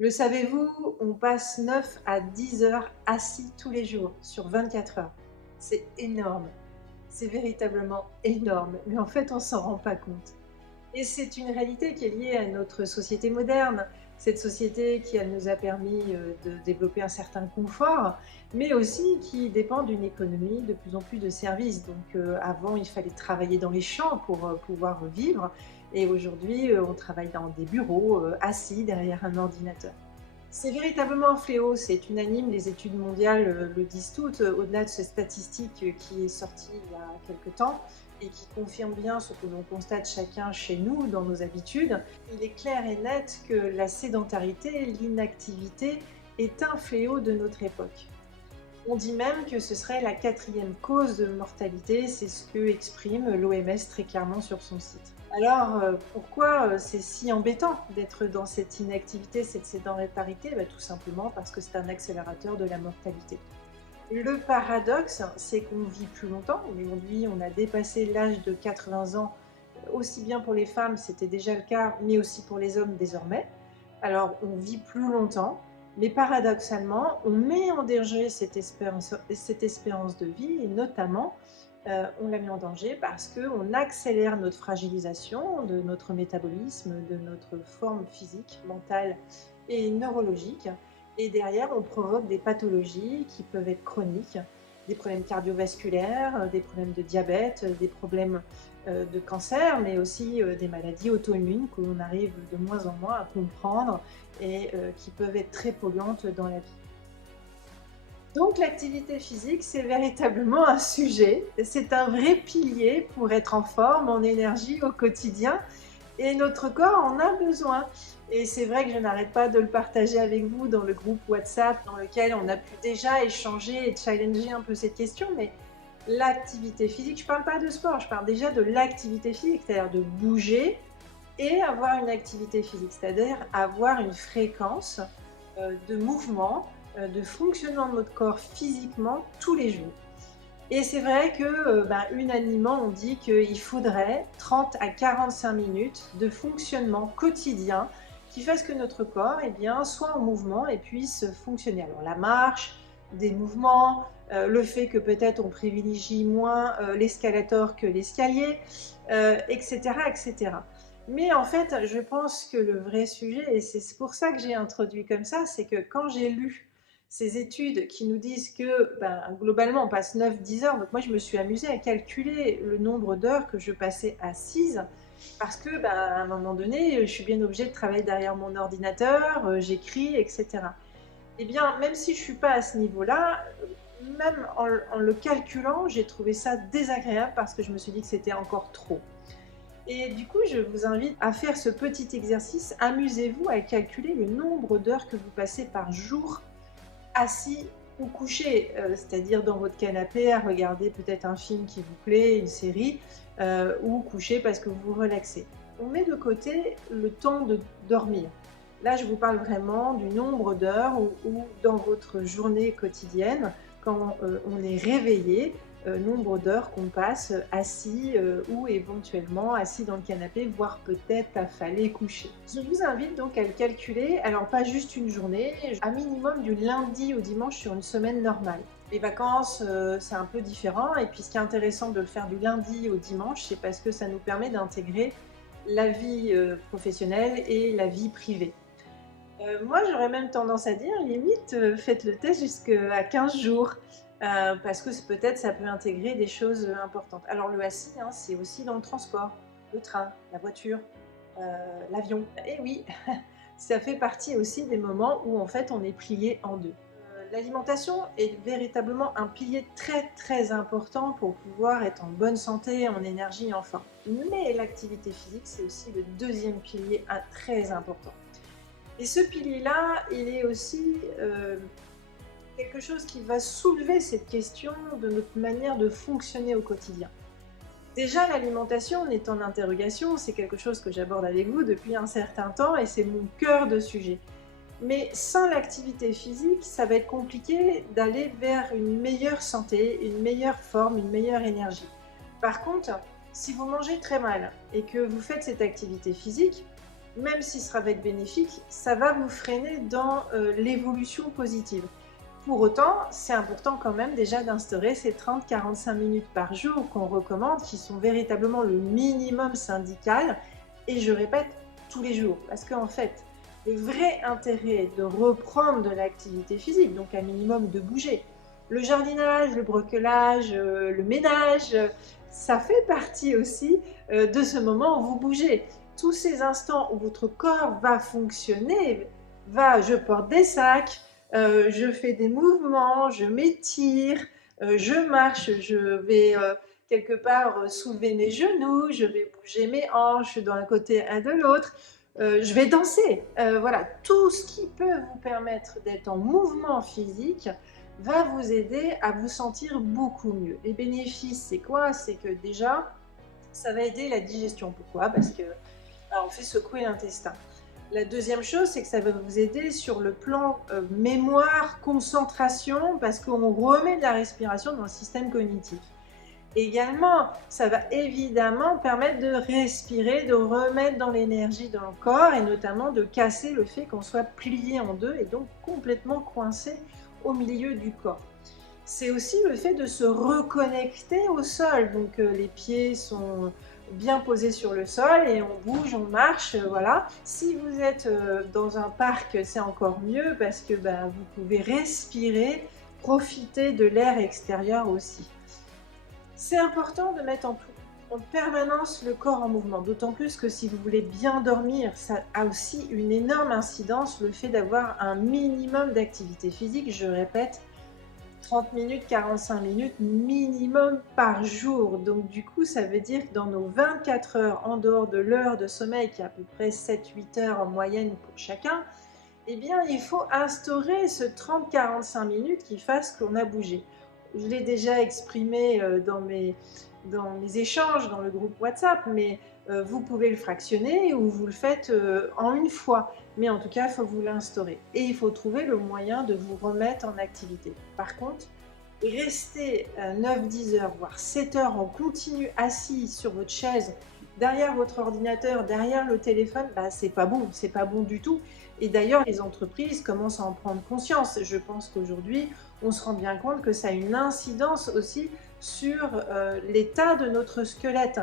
Le savez-vous, on passe 9 à 10 heures assis tous les jours sur 24 heures. C'est énorme, c'est véritablement énorme, mais en fait on s'en rend pas compte. Et c'est une réalité qui est liée à notre société moderne, cette société qui elle nous a permis de développer un certain confort, mais aussi qui dépend d'une économie de plus en plus de services. Donc avant il fallait travailler dans les champs pour pouvoir vivre, et aujourd'hui on travaille dans des bureaux, assis derrière un ordinateur. C'est véritablement un fléau, c'est unanime, les études mondiales le disent toutes, au-delà de cette statistique qui est sortie il y a quelque temps et qui confirme bien ce que l'on constate chacun chez nous dans nos habitudes. Il est clair et net que la sédentarité, l'inactivité est un fléau de notre époque. On dit même que ce serait la quatrième cause de mortalité, c'est ce que exprime l'OMS très clairement sur son site. Alors, pourquoi c'est si embêtant d'être dans cette inactivité, cette sédentarité? Tout simplement parce que c'est un accélérateur de la mortalité. Le paradoxe, c'est qu'on vit plus longtemps. Aujourd'hui, on a dépassé l'âge de 80 ans, aussi bien pour les femmes, c'était déjà le cas, mais aussi pour les hommes désormais. Alors, on vit plus longtemps, mais paradoxalement, on met en danger cette espérance de vie, et notamment, on la met en danger parce qu'on accélère notre fragilisation de notre métabolisme, de notre forme physique, mentale et neurologique. Et derrière, on provoque des pathologies qui peuvent être chroniques, des problèmes cardiovasculaires, des problèmes de diabète, des problèmes de cancer, mais aussi des maladies auto-immunes que l'on arrive de moins en moins à comprendre et qui peuvent être très polluantes dans la vie. Donc l'activité physique, c'est véritablement un sujet, c'est un vrai pilier pour être en forme, en énergie au quotidien, et notre corps en a besoin. Et c'est vrai que je n'arrête pas de le partager avec vous dans le groupe WhatsApp dans lequel on a pu déjà échanger et challenger un peu cette question, mais l'activité physique, je ne parle pas de sport, je parle déjà de l'activité physique, c'est-à-dire de bouger et avoir une activité physique, c'est-à-dire avoir une fréquence de mouvement, de fonctionnement de notre corps physiquement tous les jours. Et c'est vrai que, unanimement, on dit qu'il faudrait 30 à 45 minutes de fonctionnement quotidien qui fasse que notre corps, soit en mouvement et puisse fonctionner. Alors la marche, des mouvements, le fait que peut-être on privilégie moins l'escalator que l'escalier, etc., etc. Mais en fait, je pense que le vrai sujet, et c'est pour ça que j'ai introduit comme ça, c'est que quand j'ai lu ces études qui nous disent que globalement on passe 9-10 heures, donc moi je me suis amusée à calculer le nombre d'heures que je passais assise, parce que à un moment donné, je suis bien obligée de travailler derrière mon ordinateur, j'écris, etc. Eh bien, même si je ne suis pas à ce niveau-là, même en le calculant, j'ai trouvé ça désagréable parce que je me suis dit que c'était encore trop. Et du coup, je vous invite à faire ce petit exercice. Amusez-vous à calculer le nombre d'heures que vous passez par jour assis ou couché, c'est-à-dire dans votre canapé à regarder peut-être un film qui vous plaît, une série, ou couché parce que vous vous relaxez. On met de côté le temps de dormir. Là, je vous parle vraiment du nombre d'heures où dans votre journée quotidienne, quand on est réveillé, nombre d'heures qu'on passe assis ou éventuellement assis dans le canapé, voire peut-être affalé, couché. Je vous invite donc à le calculer, alors pas juste une journée, à minimum du lundi au dimanche sur une semaine normale. Les vacances, c'est un peu différent, et puis ce qui est intéressant de le faire du lundi au dimanche, c'est parce que ça nous permet d'intégrer la vie professionnelle et la vie privée. Moi, j'aurais même tendance à dire, limite, faites le test jusqu'à 15 jours, parce que peut-être ça peut intégrer des choses importantes. Alors le assis, hein, c'est aussi dans le transport, le train, la voiture, l'avion. Et oui, ça fait partie aussi des moments où en fait on est plié en deux. L'alimentation est véritablement un pilier très très important pour pouvoir être en bonne santé, en énergie, en forme. Mais l'activité physique, c'est aussi le deuxième pilier très important. Et ce pilier-là, il est aussi quelque chose qui va soulever cette question de notre manière de fonctionner au quotidien. Déjà, l'alimentation est en interrogation, c'est quelque chose que j'aborde avec vous depuis un certain temps et c'est mon cœur de sujet. Mais sans l'activité physique, ça va être compliqué d'aller vers une meilleure santé, une meilleure forme, une meilleure énergie. Par contre, si vous mangez très mal et que vous faites cette activité physique, même si ça va être bénéfique, ça va vous freiner dans l'évolution positive. Pour autant, c'est important quand même déjà d'instaurer ces 30-45 minutes par jour qu'on recommande, qui sont véritablement le minimum syndical, et je répète, tous les jours. Parce qu'en fait, le vrai intérêt de reprendre de l'activité physique, donc un minimum de bouger, le jardinage, le bricolage, le ménage, ça fait partie aussi de ce moment où vous bougez. Tous ces instants où votre corps va fonctionner, je porte des sacs, je fais des mouvements, je m'étire, je marche, je vais quelque part soulever mes genoux, je vais bouger mes hanches d'un côté et de l'autre, je vais danser. Voilà, tout ce qui peut vous permettre d'être en mouvement physique va vous aider à vous sentir beaucoup mieux. Les bénéfices, c'est quoi? C'est que déjà, ça va aider la digestion. Pourquoi? Parce que on fait secouer l'intestin. La deuxième chose, c'est que ça va vous aider sur le plan mémoire, concentration, parce qu'on remet de la respiration dans le système cognitif. Également, ça va évidemment permettre de respirer, de remettre dans l'énergie dans le corps et notamment de casser le fait qu'on soit plié en deux et donc complètement coincé au milieu du corps. C'est aussi le fait de se reconnecter au sol. Donc les pieds sont bien posés sur le sol et on bouge, on marche, voilà. Si vous êtes dans un parc, c'est encore mieux parce que vous pouvez respirer, profiter de l'air extérieur aussi. C'est important de mettre en permanence le corps en mouvement, d'autant plus que si vous voulez bien dormir, ça a aussi une énorme incidence, le fait d'avoir un minimum d'activité physique, je répète, 30 minutes, 45 minutes minimum par jour. Donc du coup, ça veut dire que dans nos 24 heures, en dehors de l'heure de sommeil, qui est à peu près 7-8 heures en moyenne pour chacun, eh bien, il faut instaurer ce 30-45 minutes qui fasse qu'on a bougé. Je l'ai déjà exprimé dans mes échanges, dans le groupe WhatsApp, mais vous pouvez le fractionner ou vous le faites en une fois. Mais en tout cas, il faut vous l'instaurer. Et il faut trouver le moyen de vous remettre en activité. Par contre, rester 9-10 heures, voire 7 heures en continu assis sur votre chaise, derrière votre ordinateur, derrière le téléphone, c'est pas bon, c'est pas bon du tout. Et d'ailleurs, les entreprises commencent à en prendre conscience. Je pense qu'aujourd'hui, on se rend bien compte que ça a une incidence aussi sur l'état de notre squelette.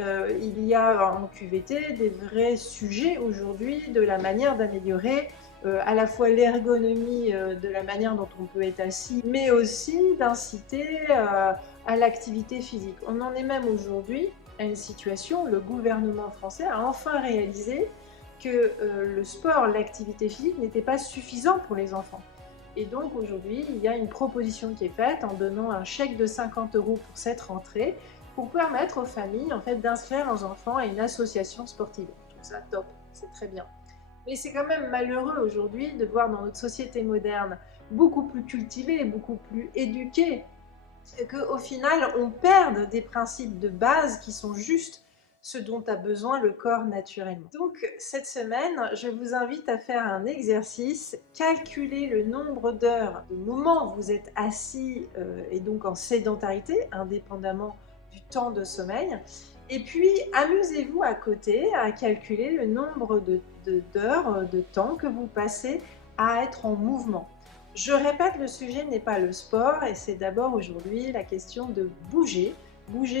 Il y a en QVT des vrais sujets aujourd'hui de la manière d'améliorer à la fois l'ergonomie de la manière dont on peut être assis, mais aussi d'inciter à l'activité physique. On en est même aujourd'hui à une situation où le gouvernement français a enfin réalisé que le sport, l'activité physique n'était pas suffisant pour les enfants. Et donc aujourd'hui, il y a une proposition qui est faite en donnant un chèque de 50 € pour cette rentrée pour permettre aux familles en fait, d'inscrire leurs enfants à une association sportive. Je trouve ça top, c'est très bien. Mais c'est quand même malheureux aujourd'hui de voir dans notre société moderne, beaucoup plus cultivée, beaucoup plus éduquée, qu'au final, on perde des principes de base qui sont juste ce dont a besoin le corps naturellement. Donc cette semaine, je vous invite à faire un exercice, calculer le nombre d'heures, de moments où vous êtes assis et donc en sédentarité, indépendamment du temps de sommeil. Et puis amusez-vous à côté à calculer le nombre d'heures, de temps que vous passez à être en mouvement. Je répète, le sujet n'est pas le sport et c'est d'abord aujourd'hui la question de bouger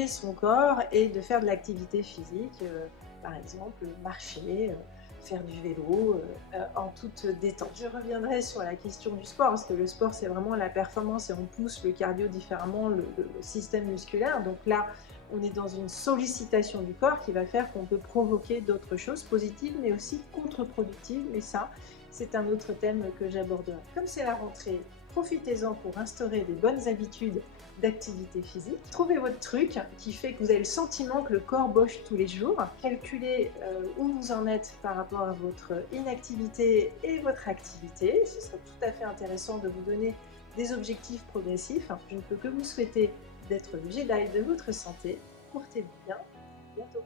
son corps et de faire de l'activité physique, par exemple marcher, faire du vélo en toute détente. Je reviendrai sur la question du sport parce que le sport c'est vraiment la performance et on pousse le cardio différemment, le système musculaire. Donc là, on est dans une sollicitation du corps qui va faire qu'on peut provoquer d'autres choses positives mais aussi contre-productives. Mais ça, c'est un autre thème que j'aborderai. Comme c'est la rentrée, profitez-en pour instaurer des bonnes habitudes d'activité physique. Trouvez votre truc qui fait que vous avez le sentiment que le corps bosse tous les jours. Calculez où vous en êtes par rapport à votre inactivité et votre activité. Ce serait tout à fait intéressant de vous donner des objectifs progressifs. Je ne peux que vous souhaiter d'être le Jedi de votre santé. Portez-vous bien. À bientôt.